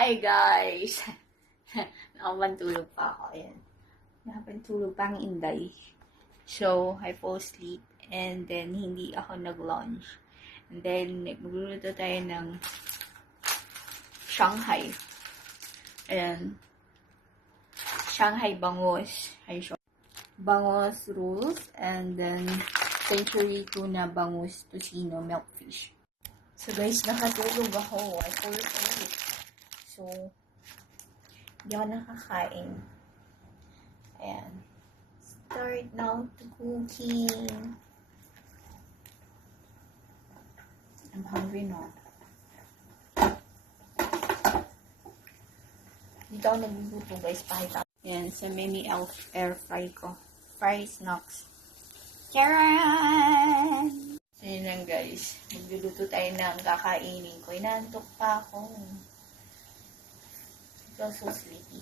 Hi guys! Nakapantulog pa ako. Ayan. Nakapantulog pa ang Inday. So, I fall asleep and then hindi ako nag-lunch. And then, magluluto tayo ng Shanghai. Ayan. Shanghai bangus. Bangus rolls and then century tuna bangus tocino milkfish. So guys, nakatulog ako. I fall asleep. So, hindi ako nakakain. Ayan. Start now to cooking. I'm hungry now. Dito ako nagluluto guys. Pakita. Ayan, sa mini air fry ko. Fry snacks. Charan! So, yun lang guys. Magluluto tayo ng kakainin ko. Inaantok pa ako. I feel so sleepy.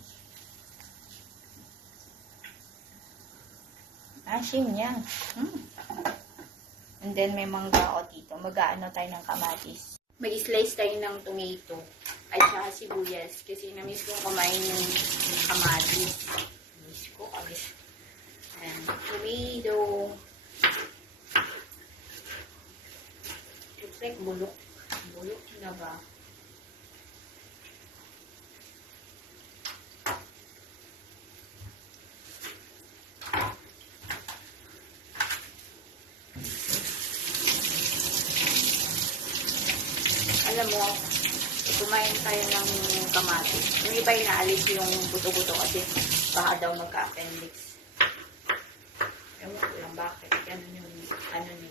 Asim niya. And then, may mangga ako dito. Mag-aano tayo ng kamatis. Mag-slice tayo ng tomato. At saka sibuyas. Kasi na-miss kong kumain yung kamatis. Miss ko. And tomato. Looks like bulok. Bulok na ba? Alam mo, kumain tayo ng kamatis. Yung iba inaalis yung buto-buto kasi baka daw magka-appendix. Ewan ko lang bakit. Ganun yung ano nyo.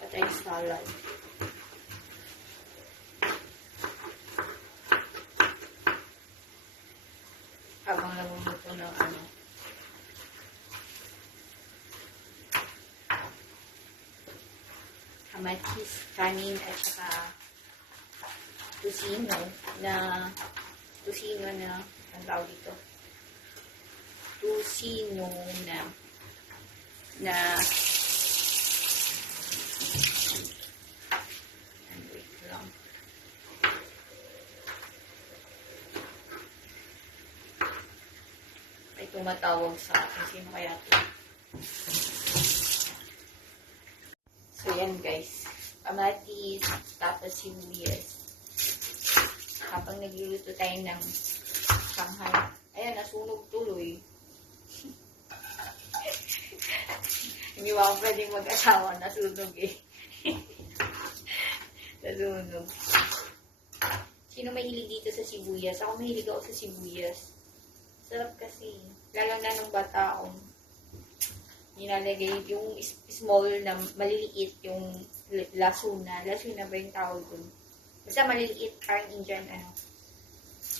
Patay salad. Habang namumuto ng ano. Kamatis, kanin, at saka tocino na ang tawag dito. Tocino na wait lang. May tumatawag sa akin. Sino kaya ito? So, yan guys. Kamatis, tapos sibuyas. Habang nagluluto tayo ng Shanghai. Ayan, nasunog tuloy. Hindi ba ako pwedeng mag-asawa? Nasunog eh. Nasunog. Sino mahilig dito sa sibuyas? Ako mahilig ako sa sibuyas. Sarap kasi. Lalo na nung bata ako. Nilalagay yung small na maliliit yung lasuna. Lasuna ba yung tawag dun? Basta maliliit, parang Indian,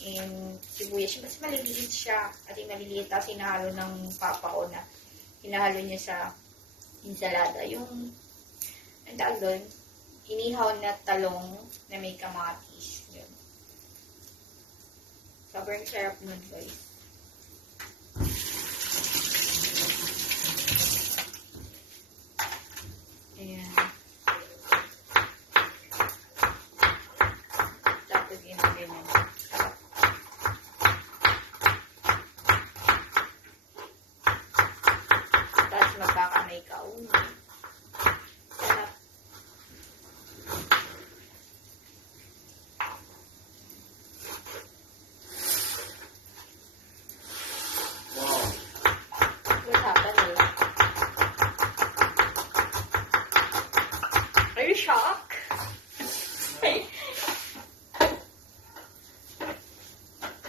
yung sibuyas. Mas maliliit siya. At yung maliliit, tapos hinahalo ng papa ko na hinahalo niya sa ensalada. Yung, ang tawag dun, inihaw na talong na may kamatis. Yun. Sobrang sarap nun, guys. Ayan. Tapos yun na ganyan. Tapos magkakamay ka. Sarap. Wow. What happened here? Are you shocked?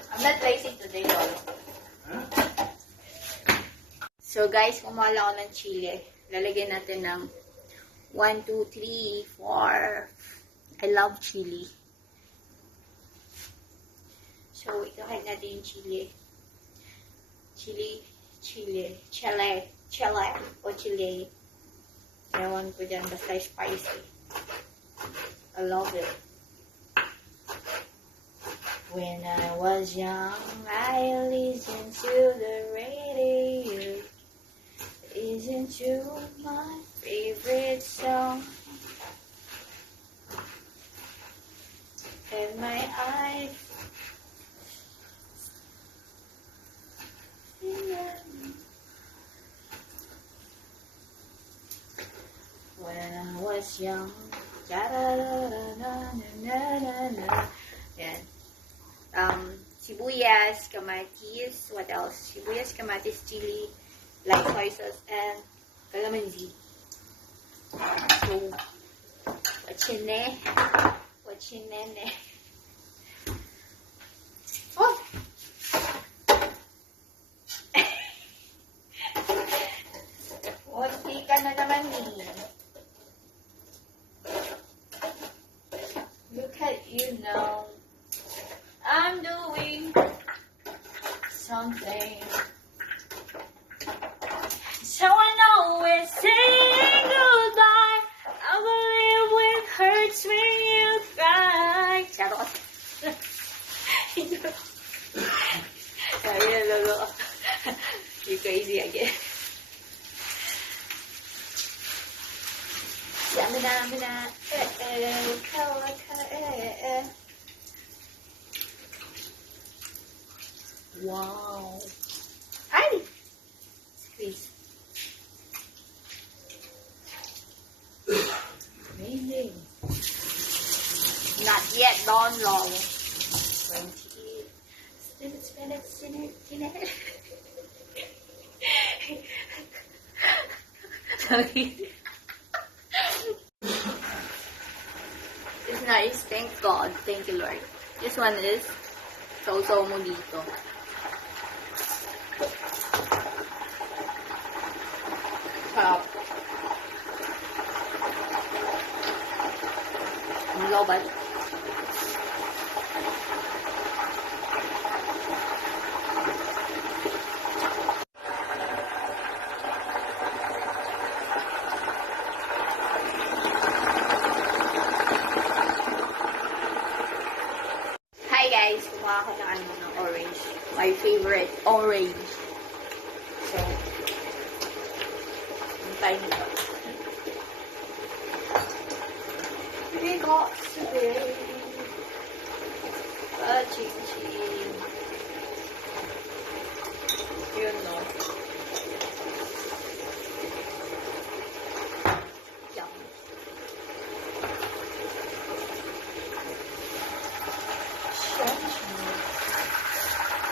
I'm not racing today, Lolo. Huh? So guys, kumuha lang ako ng chili. Lalagyan natin ng 1, 2, 3, 4. I love chili. So, ikahin natin yung chili. Chili o chili. Ewan ko dyan, basta spicy. I love it. When I was young, I listened to the radio. Isn't you my favorite song? siyang charararararararara. Yan. Sibuyas, kamatis, what else? Sibuyas, kamatis, chili, light soy sauce, and calamansi. So, wachinene. Oh! Munti ka na naman eh. Look at you now. I'm doing something. So I know it's saying goodbye. I believe it hurts when you cry. Charot. Sorry, lolo. You crazy again. Wow. Ay! Squeeze. Amazing. Not yet, Don Long. 20. Sorry. It's nice. Thank God. Thank you, Lord. This one is so mo dito. Sarap. Ang lobat. Hi guys, kumuha ako ng orange. My favorite orange. So, tayo nito. We got today a ching-ching. Yun, no? Yum.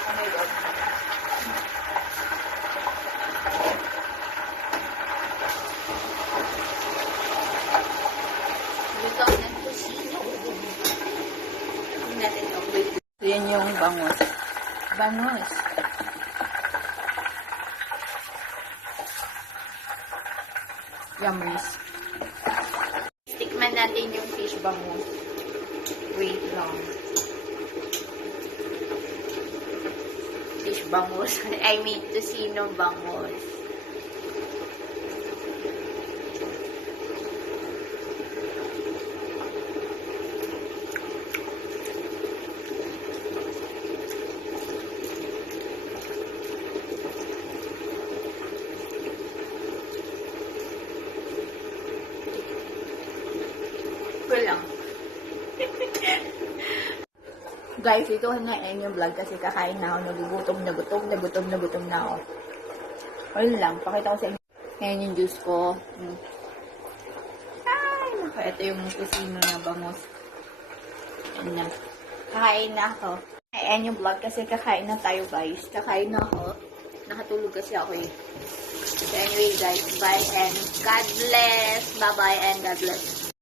Oh my God. Luto ng kusino. Tingnan natin ito. Yan yung bangos. Bangos. Yummies. Tikman natin yung fish bangus. Wait lang. Fish bangus. I mean, tocino bangus. Lang. Guys, ito na yung vlog kasi kakain na ako. Nagugutom na ako. Wala lang. Pakita ko sa inyo. Ayan yung juice ko. Ay, naka. Ito yung kusino na bangos. Ayan na. Kakain na ako. Ayan yung vlog kasi kakain na tayo guys. Kakain na ako. Nakatulog kasi ako eh. So anyway guys, bye and God bless. Bye-bye and God bless.